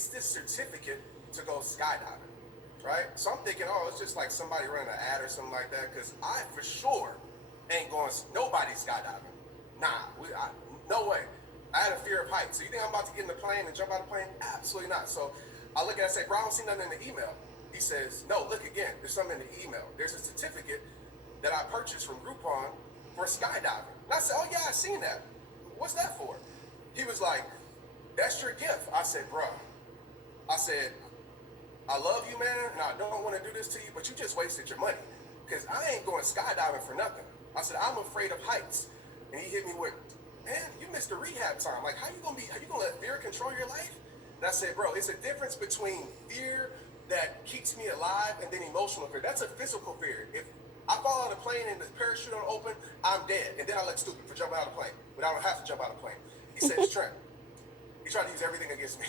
it's this certificate to go skydiving, right? So I'm thinking, oh, it's just like somebody running an ad or something like that, because I for sure ain't going, nobody skydiving. Nah, no way. I had a fear of heights. So you think I'm about to get in the plane and jump out of the plane? Absolutely not. So I look at it and say, bro, I don't see nothing in the email. He says, no, look again. There's something in the email. There's a certificate that I purchased from Groupon for skydiving. And I said, oh, yeah, I seen that. What's that for? He was like, that's your gift. I said, bro, I said, I love you, man, and I don't want to do this to you, but you just wasted your money, because I ain't going skydiving for nothing. I said, I'm afraid of heights. And he hit me with, man, you missed the rehab time. Like, how you gonna let fear control your life? And I said, bro, it's a difference between fear that keeps me alive and then emotional fear. That's a physical fear. If I fall out of the plane and the parachute don't open, I'm dead. And then I look stupid for jumping out of the plane, but I don't have to jump out of the plane. He said, Trent, he tried to use everything against me.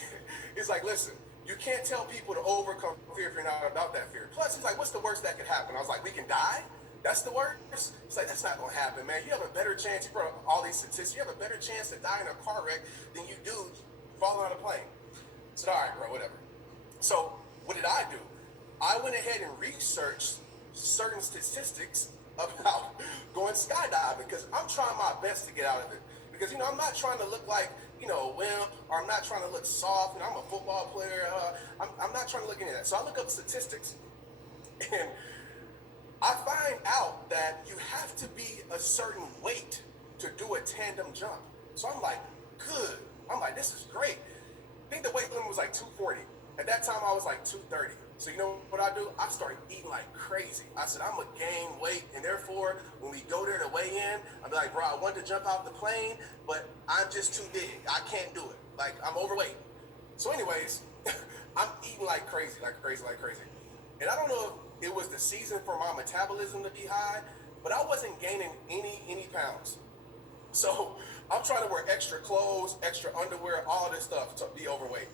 He's like, listen, you can't tell people to overcome fear if you're not about that fear. Plus, he's like, what's the worst that could happen? I was like, we can die? That's the worst? He's like, that's not going to happen, man. You have a better chance. You brought all these statistics. You have a better chance to die in a car wreck than you do falling out of a plane. I said, all right, bro, whatever. So what did I do? I went ahead and researched certain statistics about going skydiving, because I'm trying my best to get out of it. Because, I'm not trying to look like, a wimp, or I'm not trying to look soft, and I'm a football player. I'm not trying to look into that. So I look up statistics, and I find out that you have to be a certain weight to do a tandem jump. So I'm like, good. I'm like, this is great. I think the weight limit was like 240. At that time, I was like 230. So you know what I do? I started eating like crazy. I said, I'm going to gain weight, and therefore, when we go there to weigh in, I'm like, bro, I wanted to jump out the plane, but I'm just too big. I can't do it. Like, I'm overweight. So anyways, I'm eating like crazy. And I don't know if it was the season for my metabolism to be high, but I wasn't gaining any pounds. So I'm trying to wear extra clothes, extra underwear, all of this stuff to be overweight.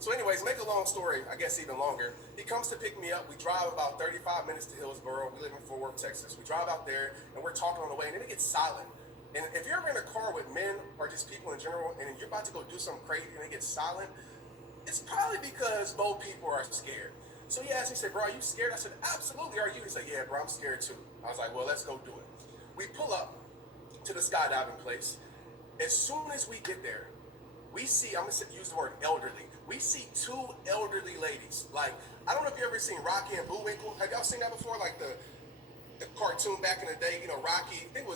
So anyways, make a long story, I guess even longer, he comes to pick me up. We drive about 35 minutes to Hillsboro. We live in Fort Worth, Texas. We drive out there, and we're talking on the way, and then it gets silent. And if you're ever in a car with men or just people in general, and you're about to go do something crazy and it gets silent, it's probably because both people are scared. So he asked me, he said, bro, are you scared? I said, absolutely, are you? He said, yeah, bro, I'm scared too. I was like, well, let's go do it. We pull up to the skydiving place. As soon as we get there, we see, I'm going to use the word elderly. We see two elderly ladies. Like, I don't know if you ever seen Rocky and Bullwinkle. Have y'all seen that before? Like the cartoon back in the day, Rocky, I think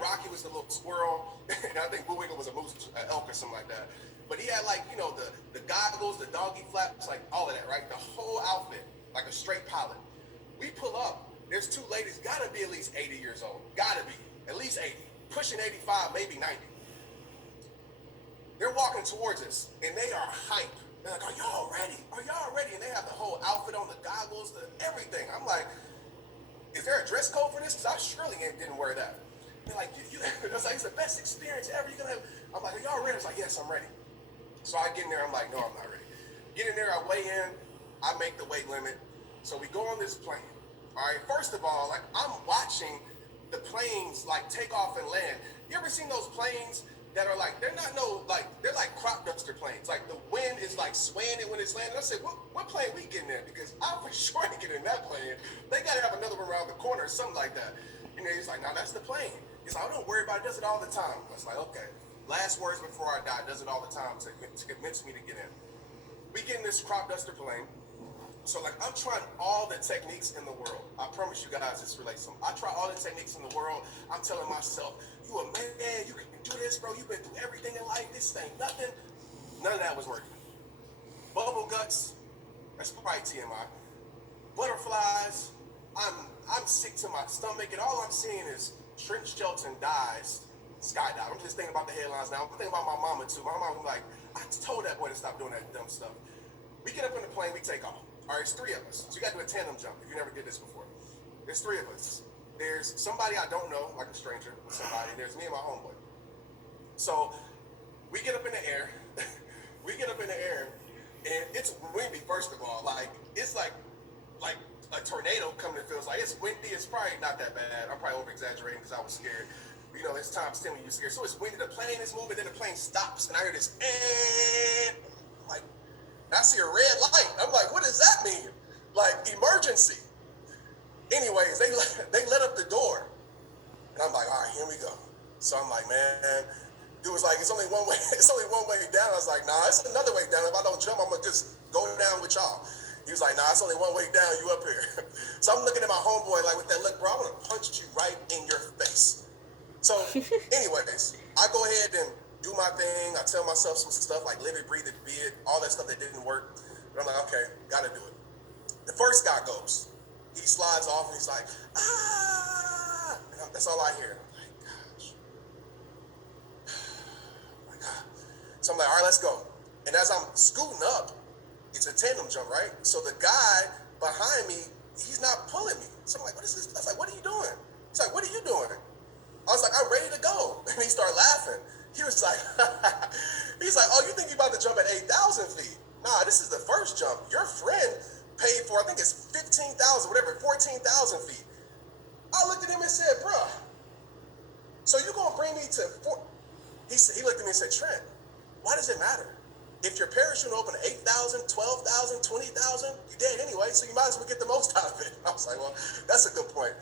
Rocky was the little squirrel, and I think Bullwinkle was a moose, an elk or something like that. But he had like, the goggles, the doggy flaps, like all of that, right? The whole outfit, like a straight pilot. We pull up, there's two ladies, gotta be at least 80 years old. Gotta be, at least 80. Pushing 85, maybe 90. They're walking towards us, and they are hyped. They're like, are y'all ready? Are y'all ready? And they have the whole outfit on, the goggles, everything. I'm like, is there a dress code for this? Because I surely didn't wear that. They're like, it's like, it's the best experience ever you're gonna have. I'm like, are y'all ready? It's like, yes, I'm ready. So I get in there, I'm like, no, I'm not ready. Get in there, I weigh in, I make the weight limit. So we go on this plane. All right, first of all, like, I'm watching the planes like take off and land. You ever seen those planes that are like, they're like crop duster planes. Like the wind is like swaying it when it's landing. I said, what plane we getting in? Because I'm for sure to get in that plane. They gotta have another one around the corner or something like that. He's like, no, that's the plane. He's like, oh, don't worry about it, does it all the time. I was like, okay. Last words before I die, does it all the time to convince me to get in. We get in this crop duster plane. So like, I'm trying all the techniques in the world. I promise you guys this relates to them. I try all the techniques in the world. I'm telling myself, you a man, you can do this, bro. You've been through everything in life. This ain't nothing. None of that was working. Bubble guts, that's probably TMI. Butterflies, I'm sick to my stomach, and all I'm seeing is Trent Shelton dies skydive. I'm just thinking about the headlines now. I'm thinking about my mama too. My mama was like, I told that boy to stop doing that dumb stuff. We get up in the plane, we take off. All right, it's three of us. So you got to do a tandem jump if you never did this before. There's three of us. There's somebody I don't know, like a stranger, somebody. There's me and my homeboy. So we get up in the air. And it's windy, first of all. Like, it's like a tornado coming, it feels like. It's windy. It's probably not that bad. I'm probably over-exaggerating because I was scared. It's times 10 when you're scared. So it's windy. The plane is moving, then the plane stops. And I hear this, like, And I see a red light. I'm like, what does that mean? Like, emergency. Anyways, they let up the door. And I'm like, all right, here we go. So I'm like, man, dude was like, it's only one way, it's only one way down. I was like, nah, it's another way down. If I don't jump, I'm gonna just go down with y'all. He was like, nah, it's only one way down, you up here. So I'm looking at my homeboy like with that look, bro, I wanna punch you right in your face. So anyways, I go ahead and do my thing. I tell myself some stuff like live it, breathe it, be it, all that stuff that didn't work. But I'm like, okay, gotta do it. The first guy goes. He slides off and he's like, ah! And that's all I hear. I'm like, gosh. Oh my God. So I'm like, all right, let's go. And as I'm scooting up, it's a tandem jump, right? So the guy behind me, he's not pulling me. So I'm like, what is this? I was like, what are you doing? He's like, what are you doing? I was like, I'm ready to go. And he started laughing. He was like, he's like, oh, you think you're about to jump at 8,000 feet? Nah, this is the first jump. Your friend paid for, I think it's 15,000, whatever, 14,000 feet. I looked at him and said, bruh, so you gonna bring me to he looked at me and said, Trent, why does it matter? If your parachute open 8,000, 12,000, 20,000, you're dead anyway, so you might as well get the most out of it. I was like, well, that's a good point.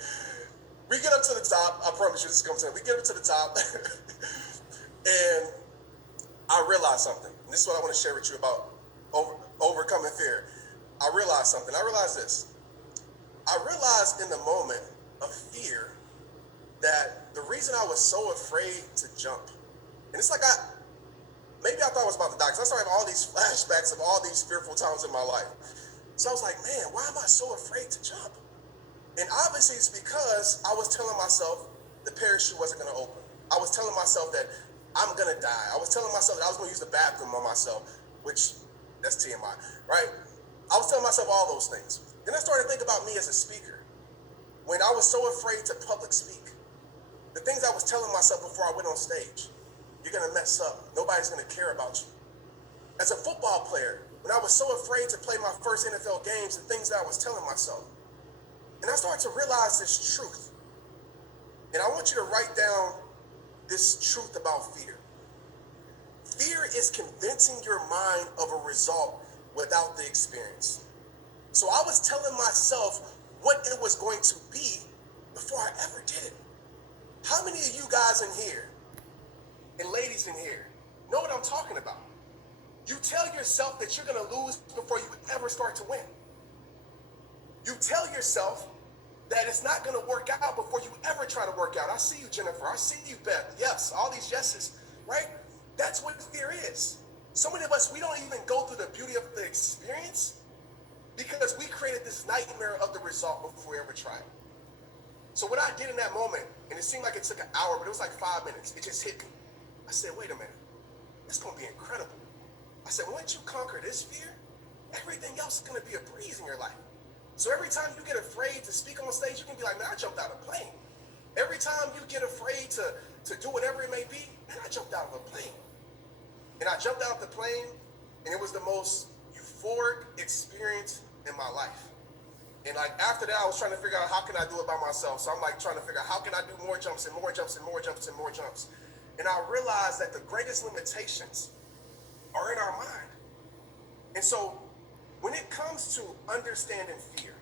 We get up to the top, I promise you this is coming to it. We get up to the top, and I realized something. And this is what I want to share with you about overcoming fear. I realized something. I realized this. I realized in the moment of fear that the reason I was so afraid to jump, and it's like maybe I thought I was about to die, because I started having all these flashbacks of all these fearful times in my life. So I was like, man, why am I so afraid to jump? And obviously it's because I was telling myself the parachute wasn't going to open. I was telling myself that I'm going to die. I was telling myself that I was going to use the bathroom on myself, which that's TMI, right? I was telling myself all those things. Then I started to think about me as a speaker. When I was so afraid to public speak, the things I was telling myself before I went on stage, you're going to mess up. Nobody's going to care about you. As a football player, when I was so afraid to play my first NFL games, the things that I was telling myself. And I started to realize this truth. And I want you to write down this truth about fear. Fear is convincing your mind of a result without the experience. So I was telling myself what it was going to be before I ever did it. How many of you guys in here and ladies in here know what I'm talking about? You tell yourself that you're going to lose before you ever start to win. You tell yourself that it's not going to work out before you ever try to work out. I see you, Jennifer. I see you, Beth. Yes, all these yeses, right? That's what fear is. So many of us, we don't even go through the beauty of the experience because we created this nightmare of the result before we ever tried. So what I did in that moment, and it seemed like it took an hour, but it was like 5 minutes. It just hit me. I said, wait a minute. It's going to be incredible. I said, once you conquer this fear, everything else is going to be a breeze in your life. So every time you get afraid to speak on stage, you can be like, man, I jumped out of a plane. Every time you get afraid to do whatever it may be, man, I jumped out of a plane. And I jumped out of the plane, and it was the most euphoric experience in my life. And like after that, I was trying to figure out how can I do it by myself. So I'm like trying to figure out how can I do more jumps and more jumps and more jumps and more jumps. And I realized that the greatest limitations are in our mind. And so when it comes to understanding fear,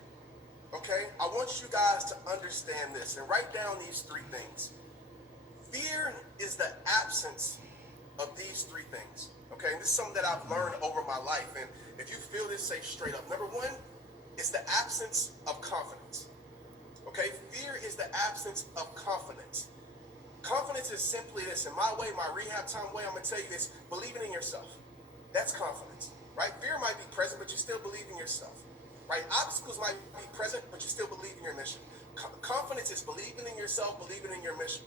okay, I want you guys to understand this and write down these three things. Fear is the absence of these three things, okay? And this is something that I've learned over my life. And if you feel this, say straight up. Number one, it's the absence of confidence, okay? Fear is the absence of confidence. Confidence is simply this. In my way, my rehab time way, I'm going to tell you this. Believing in yourself. That's confidence, right? Fear might be present, but you still believe in yourself, right? Obstacles might be present, but you still believe in your mission. Confidence is believing in yourself, believing in your mission.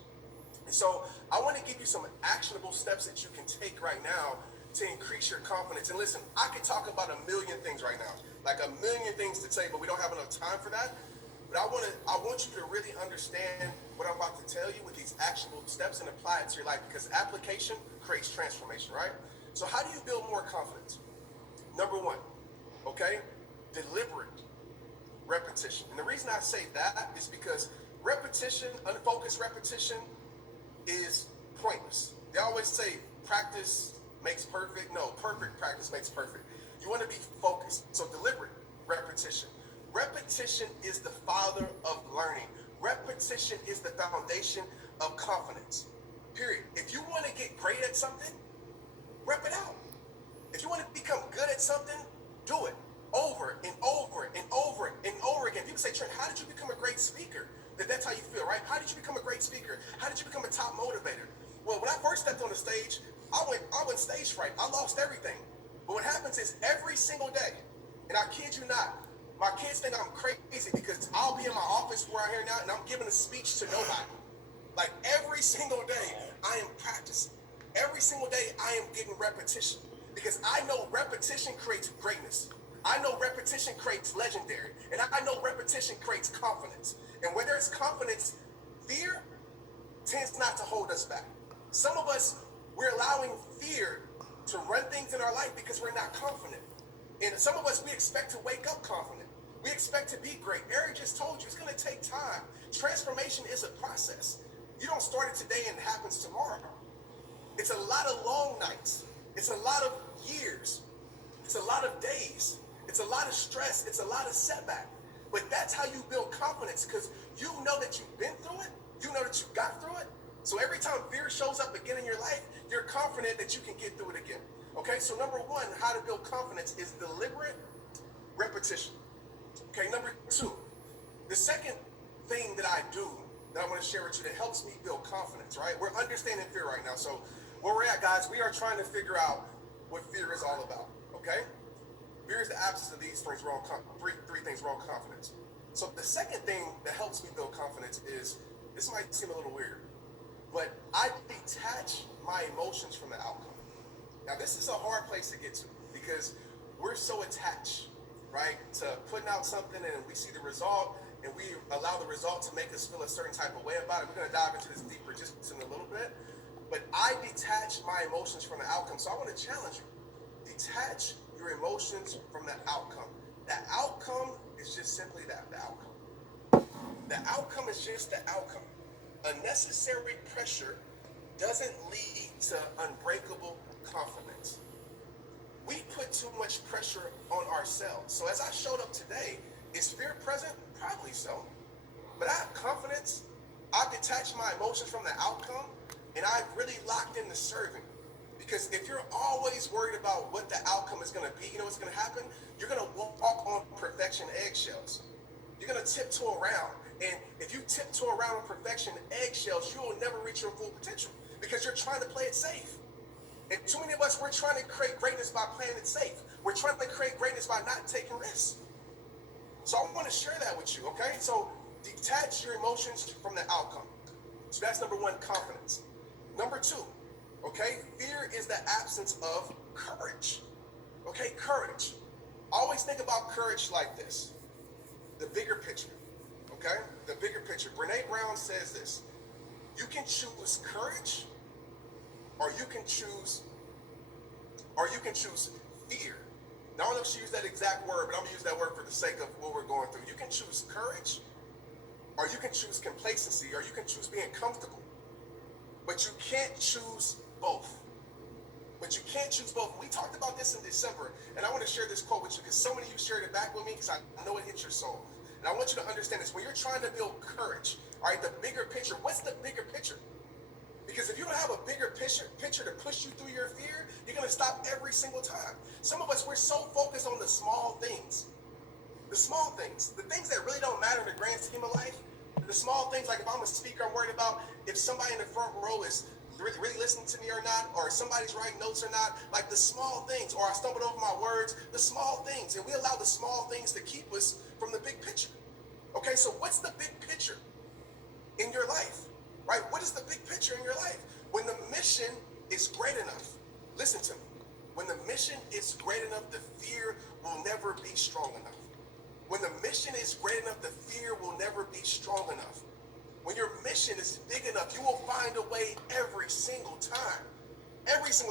And so I want to give you some actionable steps that you can take right now to increase your confidence. And listen, I could talk about a million things right now, like a million things to say, but we don't have enough time for that. But I want you to really understand what I'm about to tell you with these actionable steps and apply it to your life, because application creates transformation, right? So how do you build more confidence? Number one, okay, deliberate repetition. And the reason I say that is because repetition, unfocused repetition, is pointless. They always say practice makes perfect. No, perfect practice makes perfect. You want to be focused. So deliberate repetition. Repetition is the father of learning. Repetition is the foundation of confidence. Period. If you want to get great at something, rep it out. If you want to become good at something, do it over and over and over and over again. People say, Trent, how did you become a great speaker? That's how you feel, right? How did you become a great speaker? How did you become a top motivator? Well, when I first stepped on the stage, I went stage fright. I lost everything. But what happens is every single day, and I kid you not, my kids think I'm crazy because I'll be in my office where I'm here now and I'm giving a speech to nobody. Like every single day, I am practicing. Every single day, I am getting repetition because I know repetition creates greatness. I know repetition creates legendary. And I know repetition creates confidence. And when there's confidence, fear tends not to hold us back. Some of us, we're allowing fear to run things in our life because we're not confident. And some of us, we expect to wake up confident. We expect to be great. Eric just told you it's going to take time. Transformation is a process. You don't start it today and it happens tomorrow. It's a lot of long nights. It's a lot of years. It's a lot of days. It's a lot of stress. It's a lot of setback. But that's how you build confidence because you know that you've been through it. You know that you got through it. So every time fear shows up again in your life, you're confident that you can get through it again. Okay, so number one, how to build confidence is deliberate repetition. Okay, number two, the second thing that I do that I want to share with you that helps me build confidence, right? We're understanding fear right now. So where we're at, guys, we are trying to figure out what fear is all about, okay? Fear is the absence of these things wrong, three things wrong confidence. So the second thing that helps me build confidence is, this might seem a little weird, but I detach my emotions from the outcome. Now, this is a hard place to get to because we're so attached, right, to putting out something and we see the result and we allow the result to make us feel a certain type of way about it. We're going to dive into this deeper just in a little bit. But I detach my emotions from the outcome. So I want to challenge you. Detach your emotions from the outcome. The outcome is just simply that, the outcome. The outcome is just the outcome. Unnecessary pressure doesn't lead to unbreakable confidence. We put too much pressure on ourselves. So as I showed up today, is fear present? Probably so. But I have confidence. I've detached my emotions from the outcome, and I've really locked into serving. Because if you're always worried about what the outcome is going to be, you know what's going to happen? You're going to walk on perfection eggshells. You're going to tiptoe around. And if you tiptoe around on perfection eggshells, you will never reach your full potential because you're trying to play it safe. And too many of us, we're trying to create greatness by playing it safe. We're trying to create greatness by not taking risks. So I want to share that with you, okay? So detach your emotions from the outcome. So that's number one, confidence. Number two, okay, fear is the absence of courage. Okay, courage. Always think about courage like this. The bigger picture, okay? The bigger picture. Brene Brown says this. You can choose courage or you can choose fear. Now, I don't know if she used that exact word, but I'm gonna use that word for the sake of what we're going through. You can choose courage or you can choose complacency or you can choose being comfortable. But you can't choose both. But you can't choose both. We talked about this in December, and I want to share this quote with you because so many of you shared it back with me because I know it hits your soul. And I want you to understand this. When you're trying to build courage, all right, the bigger picture, what's the bigger picture? Because if you don't have a bigger picture to push you through your fear, you're going to stop every single time. Some of us, we're so focused on the small things. The small things. The things that really don't matter in the grand scheme of life. The small things, like if I'm a speaker, I'm worried about if somebody in the front row is really listening to me or not, or if somebody's writing notes or not, like the small things, or I stumbled over my words, the small things. And we allow the small things to keep us from the big picture. Okay, so what's the big picture in your life? Right? What is the big picture in your life? When the mission is great enough, listen to me. When the mission is great enough, the fear will never be strong enough. When the mission is great enough, the fear will never be strong enough. When your mission is big enough, you will find a way every single time. Every single